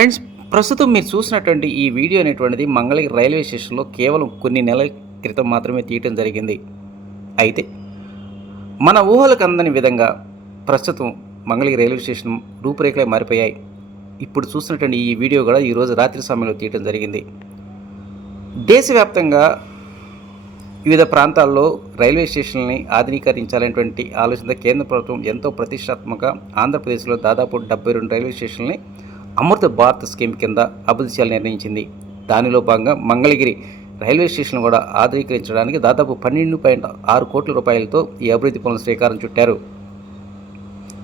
Friends ప్రస్తుతం మీరు చూసినటువంటి ఈ వీడియో అనేటువంటిది మంగళగిరి రైల్వే స్టేషన్లో కేవలం కొన్ని నెలల క్రితం మాత్రమే తీయటం జరిగింది. అయితే మన ఊహలకు అందని విధంగా ప్రస్తుతం మంగళగిరి రైల్వే స్టేషన్ రూపురేఖలే మారిపోయాయి. ఇప్పుడు చూసినటువంటి ఈ వీడియో కూడా ఈరోజు రాత్రి సమయంలో తీయటం జరిగింది. దేశవ్యాప్తంగా వివిధ ప్రాంతాల్లో రైల్వే స్టేషన్లని ఆధునీకరించాలనేటువంటి ఆలోచనతో కేంద్ర ప్రభుత్వం ఎంతో ప్రతిష్టాత్మక ఆంధ్రప్రదేశ్లో దాదాపు డెబ్బై రెండు రైల్వే స్టేషన్లని అమృత భారత్ స్కీమ్ కింద అభివృద్ధి చేయాలని నిర్ణయించింది. దానిలో భాగంగా మంగళగిరి రైల్వే స్టేషన్ కూడా ఆధునీకరించడానికి దాదాపు పన్నెండు పాయింట్ ఆరు కోట్ల రూపాయలతో ఈ అభివృద్ధి పనులు శ్రీకారం చుట్టారు.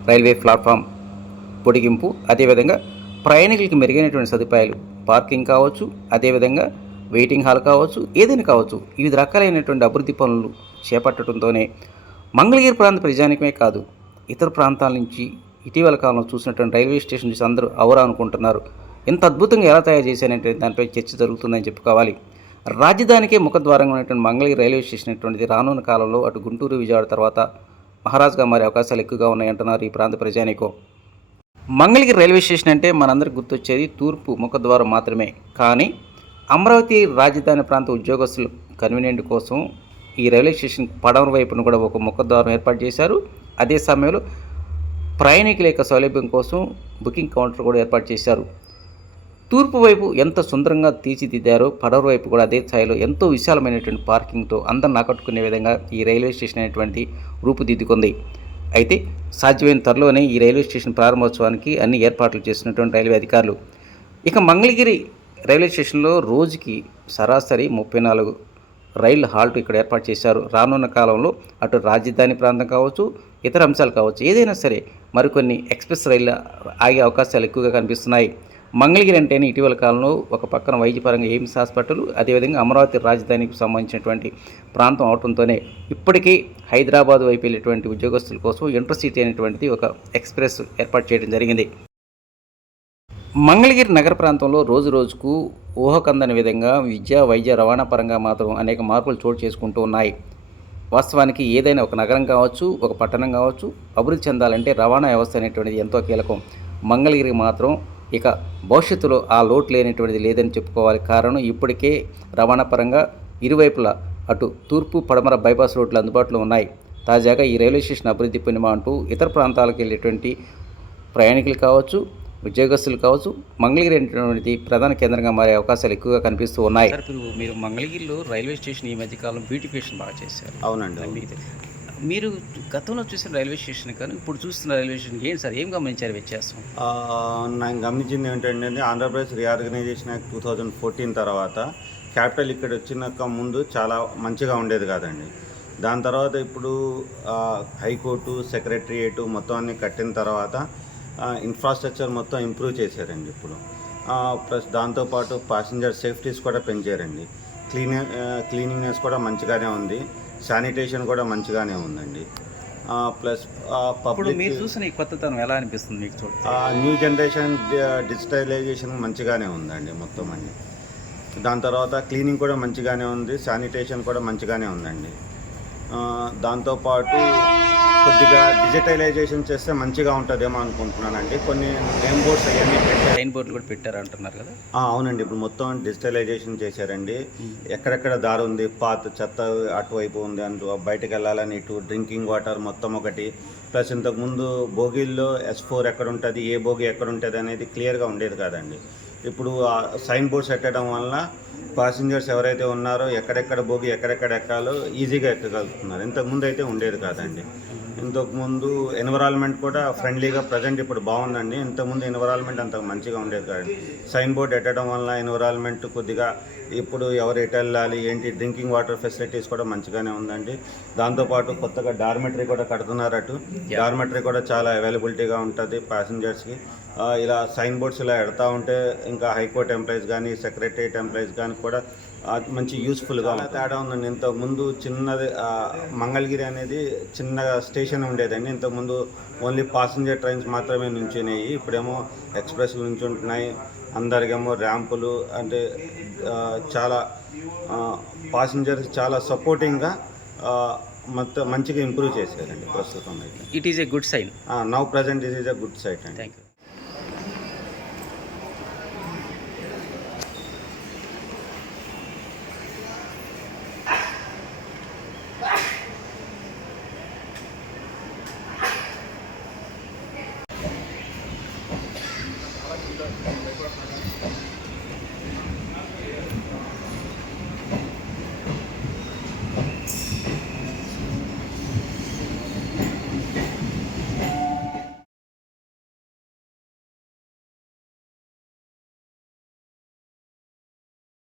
రైల్వే ప్లాట్ఫామ్ పొడిగింపు అదేవిధంగా ప్రయాణికులకు మెరుగైనటువంటి సదుపాయాలు పార్కింగ్ కావచ్చు అదేవిధంగా వెయిటింగ్ హాల్ కావచ్చు ఏదైనా కావచ్చు వివిధ రకాలైనటువంటి అభివృద్ధి పనులు చేపట్టడంతోనే మంగళగిరి ప్రాంత ప్రజానికమే కాదు ఇతర ప్రాంతాల నుంచి ఇటీవల కాలంలో చూసినటువంటి రైల్వే స్టేషన్ చూసి అందరూ అవరా అనుకుంటున్నారు. ఎంత అద్భుతంగా ఎలా తయారు చేశానంటే దానిపై చర్చ జరుగుతుందని చెప్పుకోవాలి రాజధానికే ముఖద్వారంగా ఉన్నటువంటి మంగళగిరి రైల్వే స్టేషన్ అటువంటిది రానున్న కాలంలో అటు గుంటూరు విజయవాడ తర్వాత మహారాజ్గా మారే అవకాశాలు ఎక్కువగా ఉన్నాయంటున్నారు ఈ ప్రాంత ప్రజానికో. మంగళగిరి రైల్వే స్టేషన్ అంటే మనందరికి గుర్తొచ్చేది తూర్పు ముఖద్వారం మాత్రమే. కానీ అమరావతి రాజధాని ప్రాంత ఉద్యోగస్తులు కన్వీనియంట్ కోసం ఈ రైల్వే స్టేషన్ పడమర వైపున కూడా ఒక ముఖద్వారం ఏర్పాటు చేశారు. అదే సమయంలో ప్రయాణికుల యొక్క సౌలభ్యం కోసం బుకింగ్ కౌంటర్ కూడా ఏర్పాటు చేశారు. తూర్పు వైపు ఎంత సుందరంగా తీర్చిదిద్దారో పడవ వైపు కూడా అదే స్థాయిలో ఎంతో విశాలమైనటువంటి పార్కింగ్తో అందరిని ఆకట్టుకునే విధంగా ఈ రైల్వే స్టేషన్ అనేటువంటి రూపుదిద్దుకుంది. అయితే సాధ్యమైన త్వరలోనే ఈ రైల్వే స్టేషన్ ప్రారంభోత్సవానికి అన్ని ఏర్పాట్లు చేసినటువంటి రైల్వే అధికారులు. ఇక మంగళగిరి రైల్వే స్టేషన్లో రోజుకి సరాసరి ముప్పై నాలుగు రైలు హాల్ట్ ఇక్కడ ఏర్పాటు చేశారు. రానున్న కాలంలో అటు రాజధాని ప్రాంతం కావచ్చు ఇతర అంశాలు కావచ్చు ఏదైనా సరే మరికొన్ని ఎక్స్ప్రెస్ రైళ్ళు ఆగే అవకాశాలు ఎక్కువగా కనిపిస్తున్నాయి. మంగళగిరి అంటేనే ఇటీవల కాలంలో ఒక పక్కన వైద్యపరంగా ఎయిమ్స్ హాస్పిటల్ అదేవిధంగా అమరావతి రాజధానికి సంబంధించినటువంటి ప్రాంతం అవడంతోనే ఇప్పటికీ హైదరాబాద్ వైపు వెళ్ళేటువంటి ఉద్యోగస్తుల కోసం ఇంటర్సిటీ అనేటువంటిది ఒక ఎక్స్ప్రెస్ ఏర్పాటు చేయడం జరిగింది. మంగళగిరి నగర ప్రాంతంలో రోజు రోజుకు ఊహకందని విధంగా విద్య వైద్య రవాణా పరంగా మాత్రం అనేక మార్పులు చోటు చేసుకుంటూ ఉన్నాయి. వాస్తవానికి ఏదైనా ఒక నగరం కావచ్చు ఒక పట్టణం కావచ్చు అభివృద్ధి చెందాలంటే రవాణా వ్యవస్థ అనేటువంటిది ఎంతో కీలకం. మంగళగిరి మాత్రం ఇక భవిష్యత్తులో ఆ లోటు లేనటువంటిది లేదని చెప్పుకోవాలి. కారణం ఇప్పటికే రవాణా పరంగా ఇరువైపులా అటు తూర్పు పడమర బైపాస్ రోడ్లు అందుబాటులో ఉన్నాయి. తాజాగా ఈ రైల్వే స్టేషన్ అభివృద్ధి పుణ్యమా అంటూ ఇతర ప్రాంతాలకు వెళ్ళేటువంటి ప్రయాణికులు కావచ్చు ఉద్యోగస్తులు కావచ్చు మంగళగిరి అనేటువంటిది ప్రధాన కేంద్రంగా మారే అవకాశాలు ఎక్కువగా కనిపిస్తూ ఉన్నాయి. మీరు మంగళగిరిలో రైల్వే స్టేషన్ ఈ మధ్యకాలం బ్యూటిఫికేషన్ బాగా చేశారు. అవునండి మీరు గతంలో చూసిన రైల్వే స్టేషన్ కానీ ఇప్పుడు చూస్తున్న రైల్వే స్టేషన్ ఏం సార్ ఏం గమనించారు వ్యత్యాసం? ఆ, నేను గమనించింది ఏంటంటే Andhra Pradesh reorganisation act two thousand fourteen తర్వాత క్యాపిటల్ ఇక్కడ వచ్చినాక ముందు చాలా మంచిగా ఉండేది కాదండి. దాని తర్వాత ఇప్పుడు ఆ, హైకోర్టు సెక్రటరియేటు మొత్తం అన్ని కట్టిన తర్వాత ఇన్ఫ్రాస్ట్రక్చర్ మొత్తం ఇంప్రూవ్ చేశారండి ఇప్పుడు. ప్లస్ దాంతోపాటు ప్యాసింజర్ సేఫ్టీస్ కూడా పెంచారండి. క్లీన్ క్లీనింగ్నెస్ కూడా మంచిగానే ఉంది. శానిటేషన్ కూడా మంచిగానే ఉందండి. ప్లస్ పబ్లిక్ మీరు చూసిన ఈ కొత్తతనం ఎలా అనిపిస్తుంది మీకు చూడండి ఆ, న్యూ జనరేషన్ డిజిటలైజేషన్ మంచిగానే ఉందండి మొత్తం అన్ని. దాని తర్వాత క్లీనింగ్ కూడా మంచిగానే ఉంది. శానిటేషన్ కూడా మంచిగానే ఉందండి. దాంతోపాటు కొద్దిగా డిజిటలైజేషన్ చేస్తే మంచిగా ఉంటుందేమో అనుకుంటున్నానండి. కొన్ని నేమ్ బోర్డ్స్ అవన్నీ పెట్టారు. లైన్ బోర్డులు కూడా పెట్టారు అంటున్నారు కదా? ఆ, అవునండి. ఇప్పుడు మొత్తం డిజిటలైజేషన్ చేశారండి. ఎక్కడెక్కడ దారి ఉంది పాత చెత్త అటువైపు ఉంది అంటూ బయటకు వెళ్ళాలని ఇటు డ్రింకింగ్ వాటర్ మొత్తం ఒకటి. ప్లస్ ఇంతకుముందు బోగీల్లో ఎస్ ఫోర్ ఎక్కడ ఉంటుంది ఏ బోగి ఎక్కడ ఉంటుంది అనేది క్లియర్గా ఉండేది కాదండి. ఇప్పుడు సైన్ బోర్డ్స్ పెట్టడం వల్ల పాసింజర్స్ ఎవరైతే ఉన్నారో ఎక్కడెక్కడ బోగి ఎక్కడెక్కడ ఎక్కాలో ఈజీగా ఎక్కగలుగుతున్నారు. ఇంతకుముందు అయితే ఉండేది కాదండి. ఇంతకుముందు ఎన్విరాన్మెంట్ కూడా ఫ్రెండ్లీగా ప్రజెంట్ ఇప్పుడు బాగుందండి. ఇంతకుముందు ఎన్విరాన్మెంట్ అంత మంచిగా ఉండేది కాదు సైన్ బోర్డ్ ఎట్టడం వల్ల ఎన్విరాన్మెంట్ కొద్దిగా ఇప్పుడు ఎవరు ఎటు వెళ్ళాలి ఏంటి డ్రింకింగ్ వాటర్ ఫెసిలిటీస్ కూడా మంచిగానే ఉందండి. దాంతోపాటు కొత్తగా డార్మెటరీ కూడా కడుతున్నారు అటు. డార్మెటరీ కూడా చాలా అవైలబిలిటీగా ఉంటుంది ప్యాసింజర్స్కి ఇలా సైన్ బోర్డ్స్ ఇలా ఎడతా ఉంటే ఇంకా హైకోర్టు ఎంప్లాయీస్ కానీ సెక్రటరియట్ ఎంప్లాయీస్ కానీ కూడా మంచి యూస్ఫుల్గా తేడా ఉందండి. ఇంతకుముందు చిన్నది ఆ, మంగళగిరి అనేది చిన్న స్టేషన్ ఉండేదండి. ఇంతకుముందు ఓన్లీ పాసింజర్ ట్రైన్స్ మాత్రమే నుంచున్నాయి ఇప్పుడేమో ఎక్స్ప్రెస్లు నుంచుంటున్నాయి. అందరికేమో ర్యాంపులు అంటే ఆ, చాలా పాసింజర్స్ చాలా సపోర్టింగ్గా మొత్తం మంచిగా ఇంప్రూవ్ చేశారండి ప్రస్తుతం అయితే. It is a good sign now present is is a good site అండి. థ్యాంక్ యూ রেকর্ড মানে